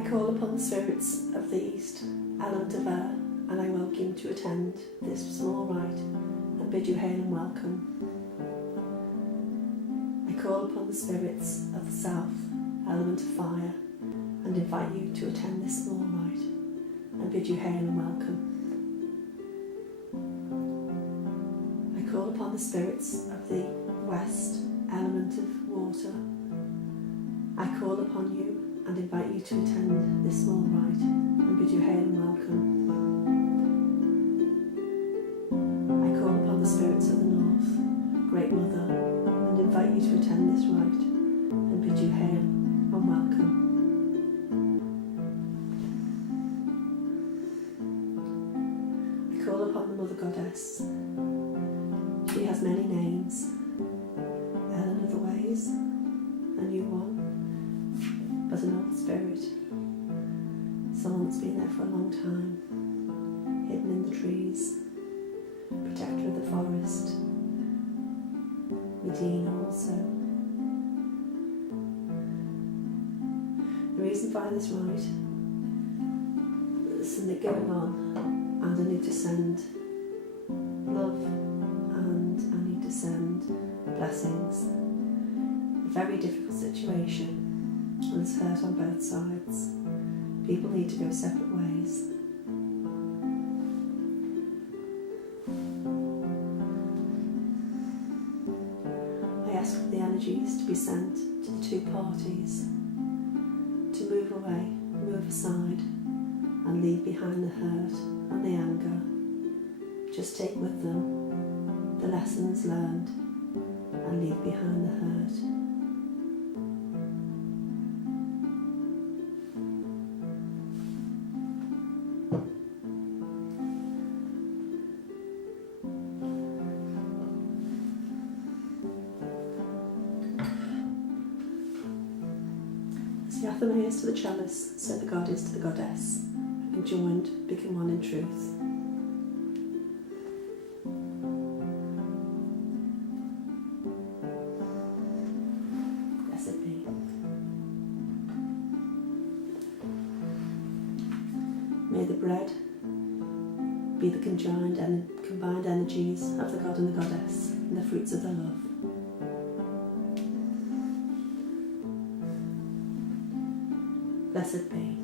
I call upon the spirits of the East, element of air, and I welcome you to attend this small rite and bid you hail and welcome. I call upon the spirits of the South, element of fire, and invite you to attend this small rite and bid you hail and welcome. I call upon the spirits of the West, element of water. I call upon you and invite you to attend this small rite and bid you hail and welcome. I call upon the spirits of the North, Great Mother, and invite you to attend this rite and bid you hail and welcome. I call upon the Mother Goddess. She has many names: Ellen of the Ways, a new one, but an old spirit, someone that's been there for a long time, hidden in the trees, protector of the forest, Medina also. The reason for this rite, there's something going on, and I need to send love and I need to send blessings. A very difficult situation. And there's hurt on both sides. People need to go separate ways. I ask for the energies to be sent to the two parties to move away, move aside, and leave behind the hurt and the anger. Just take with them the lessons learned and leave behind the hurt. The Athame is to the chalice, so the God is to the goddess, and joined, become one in truth. Blessed be. May the bread be the combined energies of the God and the goddess, and the fruits of their love. Blessed be.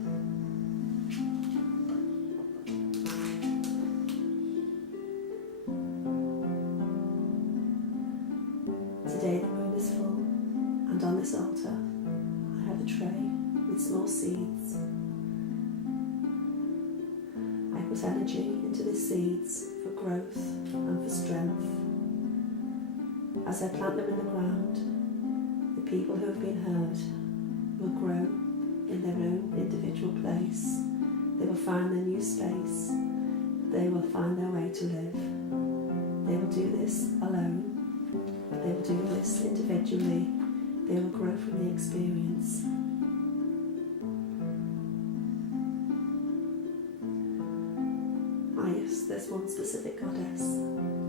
Today the moon is full, and on this altar I have a tray with small seeds. I put energy into these seeds for growth and for strength. As I plant them in the ground, the people who have been hurt will grow in their own individual place. They will find their new space. They will find their way to live. They will do this alone. They will do this individually. They will grow from the experience. Ah yes, there's one specific goddess,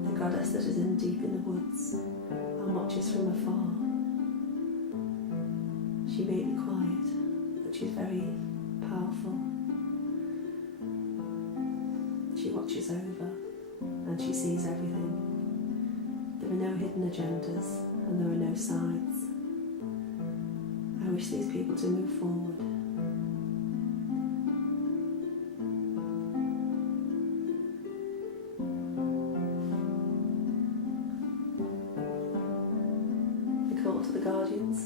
the goddess that is in deep in the woods and watches from afar. She may be quiet, but she's very powerful. She watches over and she sees everything. There are no hidden agendas and there are no sides. I wish these people to move forward. I call to the guardians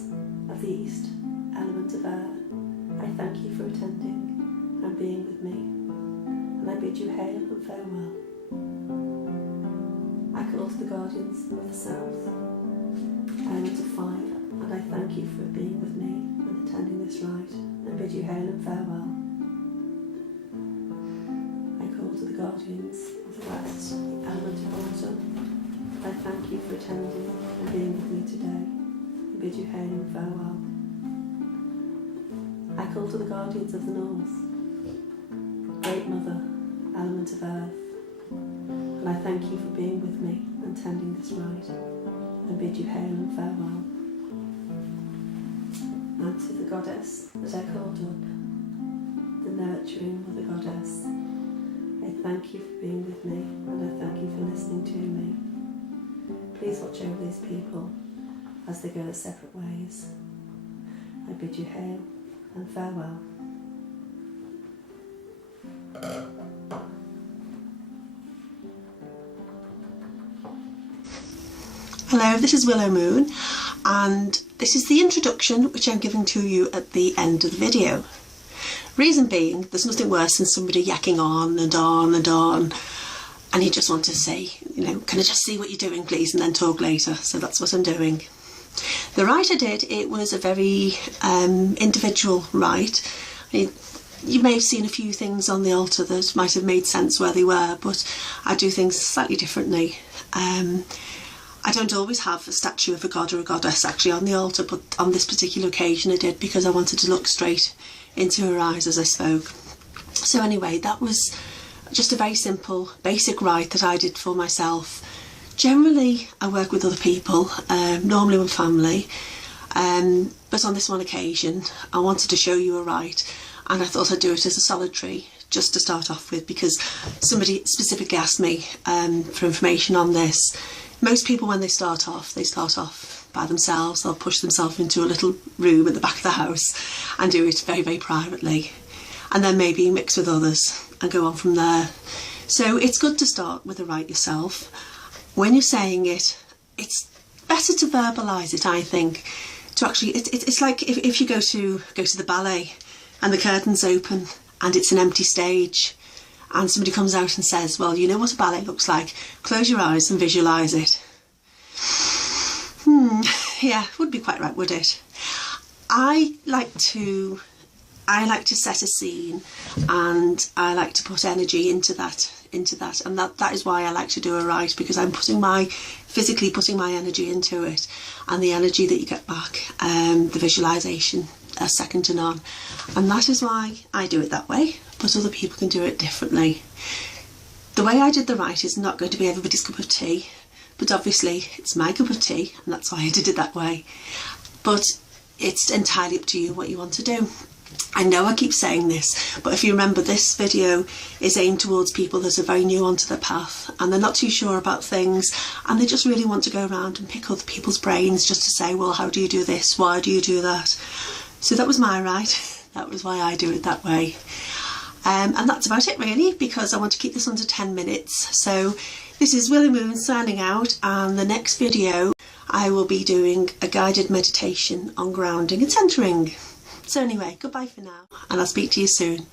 of the East, element of air. I thank you for attending and being with me, and I bid you hail and farewell. I call to the guardians of the South, element of fire, and I thank you for being with me and attending this rite, and bid you hail and farewell. I call to the guardians of the West, the element of water. I thank you for attending and being with me today, and bid you hail and farewell. I call to the guardians of the North, Great Mother, element of earth, and I thank you for being with me and tending this rite, and bid you hail and farewell. And to the goddess that I called up, nurturing Mother Goddess, I thank you for being with me, and I thank you for listening to me. Please watch over these people as they go their separate ways. I bid you hail and farewell. Hello, this is Willow Moon, and this is the introduction which I'm giving to you at the end of the video. Reason being, there's nothing worse than somebody yakking on and on and on, and you just want to say, can I just see what you're doing please, and then talk later. So that's what I'm doing. The rite I did, it was a very individual rite. You may have seen a few things on the altar that might have made sense where they were, but I do things slightly differently. I don't always have a statue of a god or a goddess actually on the altar, but on this particular occasion I did, because I wanted to look straight into her eyes as I spoke. So anyway, that was just a very simple, basic rite that I did for myself. Generally, I work with other people, normally with family, but on this one occasion, I wanted to show you a rite, and I thought I'd do it as a solitary, just to start off with, because somebody specifically asked me for information on this. Most people, when they start off by themselves. They'll push themselves into a little room at the back of the house and do it very, very privately, and then maybe mix with others and go on from there. So it's good to start with a rite yourself. When you're saying it, it's better to verbalise it, I think. To actually, it's like if you go to the ballet and the curtains open and it's an empty stage, and somebody comes out and says, well, you know what a ballet looks like, close your eyes and visualise it. Yeah, would be quite right, would it? I like to set a scene, and I like to put energy into that, and that is why I like to do a rite, because I'm physically putting my energy into it, and the energy that you get back, the visualisation, are second to none, and that is why I do it that way, but other people can do it differently. The way I did the rite is not going to be everybody's cup of tea, but obviously it's my cup of tea, and that's why I did it that way. But it's entirely up to you what you want to do. I know I keep saying this, but if you remember, this video is aimed towards people that are very new onto their path, and they're not too sure about things, and they just really want to go around and pick other people's brains just to say, well, how do you do this? Why do you do that? So that was my rite. That was why I do it that way. And that's about it really, because I want to keep this under 10 minutes. So this is Willow Moon signing out, and the next video I will be doing a guided meditation on grounding and centering. So anyway, goodbye for now, and I'll speak to you soon.